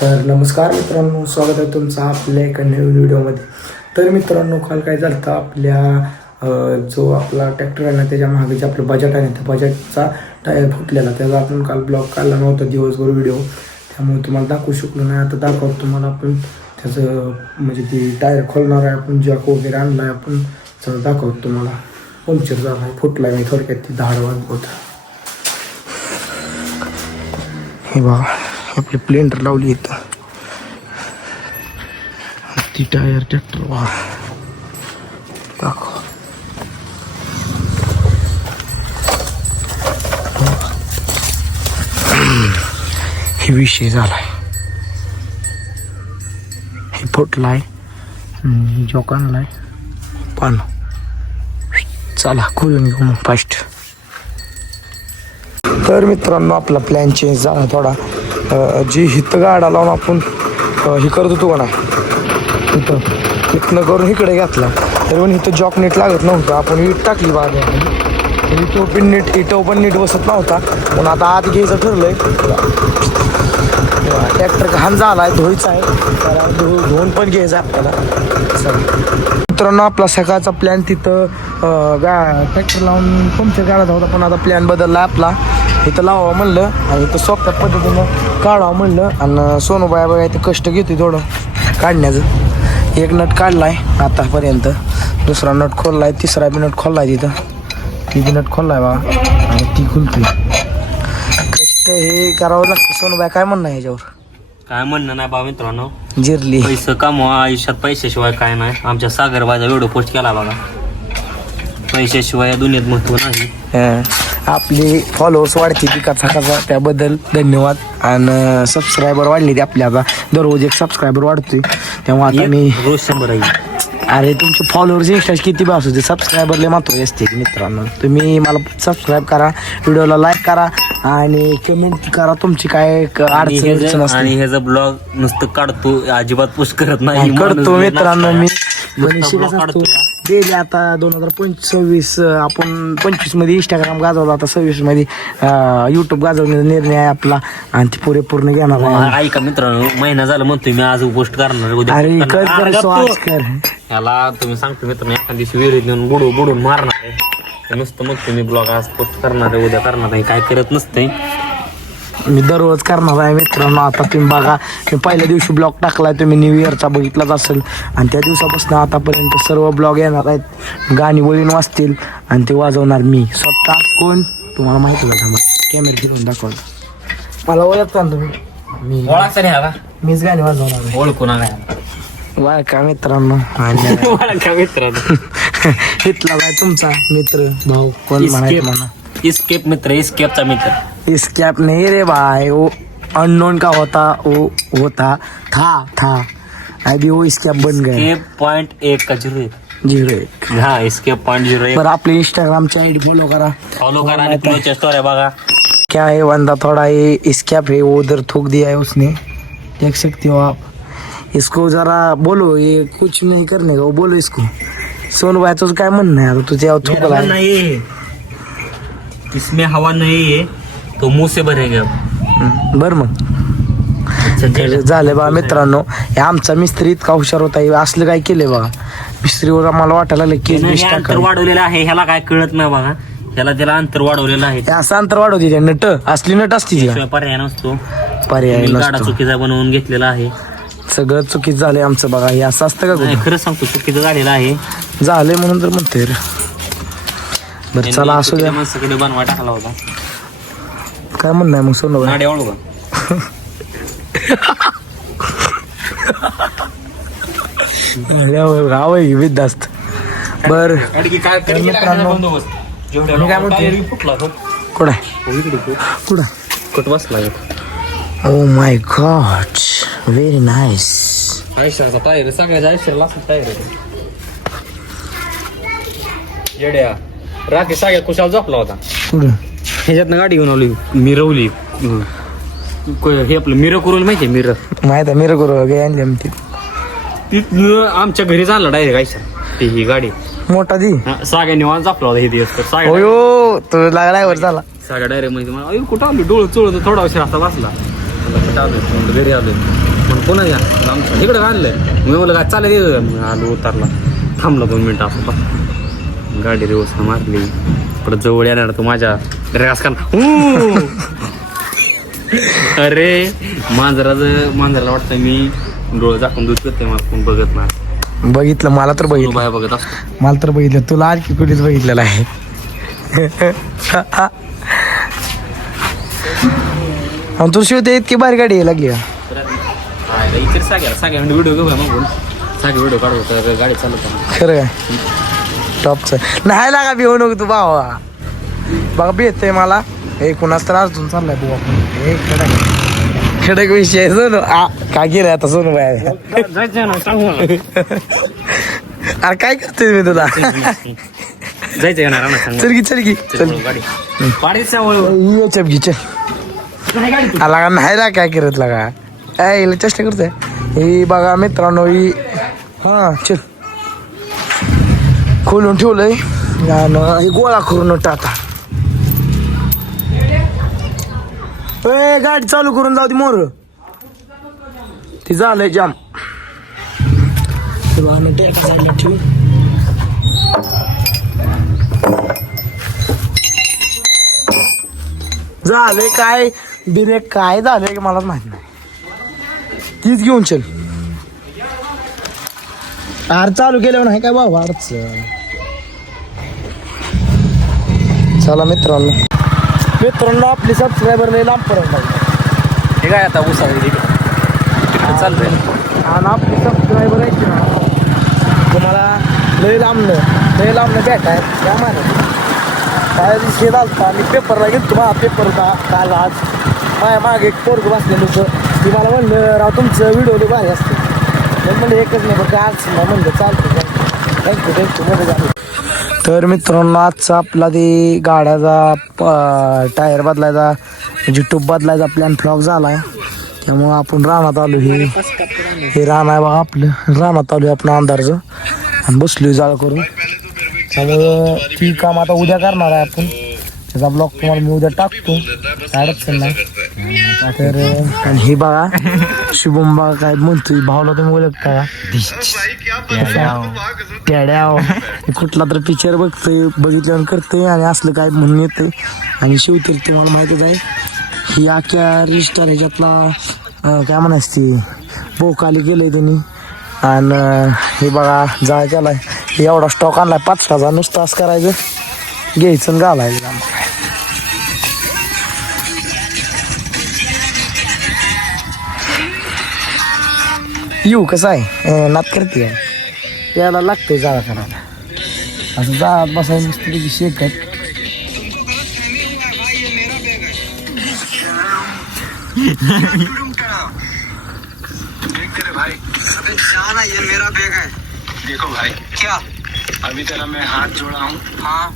तर नमस्कार मित्रांनो, स्वागत आहे तुमचं आपल्या एका नवीन व्हिडिओमध्ये. तर मित्रांनो, काल काय झालं तर आपल्या जो आपला ट्रॅक्टर आहे ना त्याच्या मागे जे आपलं बजेट आहे ना त्या बजेटचा टायर फुटलेला, त्याचा आपण काल ब्लॉग काढला नव्हता दिवसभर व्हिडिओ, त्यामुळे तुम्हाला दाखवू शकलो नाही. आता दाखवतो तुम्हाला आपण त्याचं म्हणजे ती टायर खोलणार आहे, आपण जॅक वगैरे आणला आहे, आपण सगळं दाखवतो तुम्हाला. पंक्चर झाला आहे, फुटला आहे, थोडक्यात ती धाड वाजवत. हे बघा आपली प्लेंडर लावली इथं, ती टायर ट्रॅक्टर वा दाखव. हे विषय झालाय, हे फुटलाय, जॉक आणलाय, पण चला खोलून घेऊ मग फास्ट. तर मित्रांनो, आपला प्लॅन चेंज झाला थोडा. जी हिथं गाडा लावून आपण हे करत होतो का नाही, इथनं करून इकडे घातला, तर पण इथं जॉक नीट लागत नव्हतं. आपण वीट टाकली बागा, इथं पण नीट बसत नव्हता, पण आता आत घ्यायचं ठरलंय. ट्रॅक्टर घाण झाला आहे, धुवायचा आहे, त्याला धुवून पण घ्यायचं आपल्याला. मित्रांनो, आपला सकाळचा प्लॅन तिथं ट्रॅक्टर लावून पंक्चर काढायचा होता, पण आता प्लॅन बदलला आपला. इथं लावावं म्हणलं आणि इथं सोप्या पद्धतीनं काढावं म्हणलं. आणि सोनूबाई बघा इथं कष्ट घेते थोडं काढण्याचं. एक नट काढलाय आतापर्यंत, दुसरा नट खोललाय, तिसरा बी नट खोललाय, तिथं ती बी नट खोललाय बा, आणि ती खुलते. कष्ट हे करावं लागतं. सोनूबाई काय म्हणणं आहे ह्याच्यावर? काय म्हणणं नाही बा मित्रांनो, जिरली पैसे कमवा आयुष्यात, पैशाशिवाय काय नाही. आमच्या सागरबाजा व्हिडिओ पोस्ट केला बघा, पैशाशिवाय या दुनियेत महत्व नाही. आपली फॉलोअर्स वाढते ती कथा त्याबद्दल धन्यवाद. आणि सबस्क्रायबर वाढले ते आपल्या, आता दररोज एक सबस्क्रायबर वाढतोय, तेव्हा आता मी रोज 100 आहे. अरे तुमचे फॉलोअर्स इंस्टा किती बी असू दे, सबस्क्रायबरले महत्त्व असते मित्रांनो. तुम्ही मला सबस्क्राईब करा, व्हिडिओला लाईक करा आणि कमेंट करा तुमची काय अडचण. आणि ह्याचा ब्लॉग नुसतं काढतो, अजिबात पोस्ट करत नाही. करतो मित्रांनो मी, गेले आता 2025 आपण 25 मध्ये इंस्टाग्राम गाजवला, आता 26 मध्ये युट्यूब गाजवण्याचा निर्णय आहे आपला, आणि ती पूर्ण घेणार आहे. ऐका मित्रांनो, महिना झाला म्हणतोय मी आज पोस्ट करणार उद्या. अरे कर याला तुम्ही सांगतो मित्रांनो, एखाद दिवशी विहिरीत नेऊन बुडून मारणार आहे. नुसतं मग तुम्ही ब्लॉग आज पोस्ट करणार आहे, उद्या करणार आहे, काय करत नसतंय. मी दररोज करणार आहे मित्रांनो. आता तुम्ही बघा, मी पहिल्या दिवशी ब्लॉग टाकलाय, तुम्ही न्यू इयरचा बघितलाच असेल, आणि त्या दिवसापासून आतापर्यंत सर्व ब्लॉग येणार आहेत. गाणी वळीन वाजतील आणि ते वाजवणार मी स्वतः. कोण तुम्हाला माहिती का? कॅमेरा फिरून दाखवलं, मला ओळखता ना तुम्ही? मी ओळखता नाही का? मीच गाणी वाजवणार. ओळखू नका का मित्रांनो? मित्रांनो इथला बाय तुमचा मित्र भाऊ कोण म्हणायचं म्हणा? इस्केप मित्र, इस्केपचा मित्र. स्कैप नहीं रे भाई, वो अननोन का होता, वो होता था अभी वो स्कैप बन गए. .1 का 01. हा, स्केप .01. पर आपले इंस्टाग्रामची आईडी फॉलो करा आणि क्लोजच्या स्टोऱ्या बघा. क्या है बंदा थोड़ा ये स्कैप है, वो उधर थूक दिया है उसने, देख सकते हो आप. इसको जरा बोलो, ये कुछ नहीं करने का, वो बोलो इसको. सोनू भाई तुझं काय म्हणणं आहे? तुझ्या थुकला नहीं, इसमें हवा नहीं है तो मुंह से भरेगा. बर मग झालं बा मित्रांनो. हे आमचा मिस्त्री इतका हुशार होता, असलं काय केलंय बघा मिस्त्रीवर. आम्हाला वाटायला अंतर वाढवलेलं आहे, ह्याला काय कळत नाही बघा. त्याला अंतर वाढवलेलं आहे, असं अंतर वाढवते नट, असली नट असती पर्याय नसतो. पर्याय गाडा चुकीचा बनवून घेतलेला आहे, सगळं चुकीच झालंय आमचं बघा. हे असं असतं का? खरं सांगतो, चुकीचं झालेलं आहे. झालंय म्हणून तर म्हणतोय. बरं चला असू द्या. माणसाकडे बनवा टाकला होता. काय म्हणणं आहे मग सोनू? नाडी आवडू का? विद्यास्त. बर मित्रांनो, मी काय म्हणतो, कुठं कुठं कुठ बसला? Oh my God, very nice. आयुष्याचा टायर, सगळ्याच्या आयुष्याला असं टायर येड्या. रात्री सगळ्यात कुशाल झोपला होता. कुठं? ह्याच्यातनं गाडी घेऊन आली, मिरवली. हे आपलं मिरं करून माहितीये, मिरं माहित आहे, मिरं करू आणली आमची. तिथनं आमच्या घरी झालं डायरेक्ट आयशा ती ही गाडी. मोठा दी साग्या निवांत जापला होता हे दिवस. तर साग्या होयो तो लागलाय वर झाला. साग्या डायरेक्ट म्हणजे मला कुठं आलो, डोळं चोळत थोडा उशीर आता बसला. कुठं आलो, घरी आलो. मग कोणा या इकडे आणलंय मी बोललं काय चालेल आलो उतरला थांबला 2 मिनिटं असं बा गाडी रिवर्स मारली परत जवळ येणार तू माझ्या रेस का अरे मांजराला वाटतं मी डोळं झाकून दूध करते मला कोण बघत नाही बघितलं मला तर बघितलं बाया बघत असतो मला तर बघितलं तुला आणखी कुठेच बघितलेलं आहे आणि तू शिवते इतकी बारी गाडी यायला लागली इकडे साग्या व्हिडिओ घेऊ मग सागे व्हिडिओ काढू गाडी चालवतो खरं काय टॉपचं नाही लागा भिवू नको तू भावा बघा भेटतंय मला हे कुणाच तर अजून चाललाय तू आपण हे खडक विषय सोनू काय गेलाय आता सोनू बाय अरे काय करतोय मी तुला जायचं येणार ना सांग चल की गाडी चल चल लागा नाही लागा काय करत लागा हिला चेष्टा करतोय ही बघा मित्रांनो ही हा चल खोलून ठेवलंय आणि हे गोळा करून टाटा गाडी चालू करून जाऊ ती मोर ती झालंय जाम ठेवू झालंय काय ब्रेक काय झालंय मलाच माहित नाही तीच घेऊन चल अरे चालू केल्यावर नाही काय बाबा अडचण चला मित्रांनो आपली सबस्क्रायबर लय लांब पर्यंत हे काय आता उसावली तिकडे चाललंय आणि आपली सबस्क्रायबर आहे ना तुम्हाला लय लांबनं भेटाय काय माहिती काय विषय झालता मी पेपरला गेलो मला पेपर होता काल आज माझ्या मागे एक पोरग बसलेलं होतं ती मला म्हणलं राव तुमचं व्हिडिओ लय भारी असते मग म्हणलं एकच नाही बघ आज म्हणलं चालतं थँक्यू मध्ये झालं तर मित्रांनो आजचा आपला ते गाड्याचा टायर बदलायचा म्हणजे ट्यूब बदलायचा प्लॅन फ्लॉप झाला आहे त्यामुळं आपण रानात आलो हे रान आहे बघा आपलं रानात आलो आपण अंधारचं आणि बसलो जाळ करून त्यामुळं ती काम आता उद्या करणार आहे आपण त्याचा ब्लॉग तुम्हाला मी उद्या टाकतो काय अडचण नाही तर आणि हे बघा शुभम बघा काय म्हणतोय भावला तुम्ही ओळखता ट्याड्याव कुठला तर पिक्चर बघितल्यावर करते आणि असलं काय म्हणून येते आणि शिवतील तुम्हाला माहितच आहे ही आख्या रिस्टार ह्याच्यातला काय म्हणायचं ती बोकाली केलंय त्यांनी आणि हे बघा जाळ केलाय एवढा स्टॉक आणलाय 5,000 नुसतं असं करायचं घ्यायचं आणि घालायचं येऊ कसं आहे नात करते त्याला लागतंय जाळा करायला असं जाळात बसायचं नुसतं त्याची शेकत भाई जाना ये मेरा बैग है देखो भाई क्या अभी तेरा मैं हाथ जोड़ा हूँ हाँ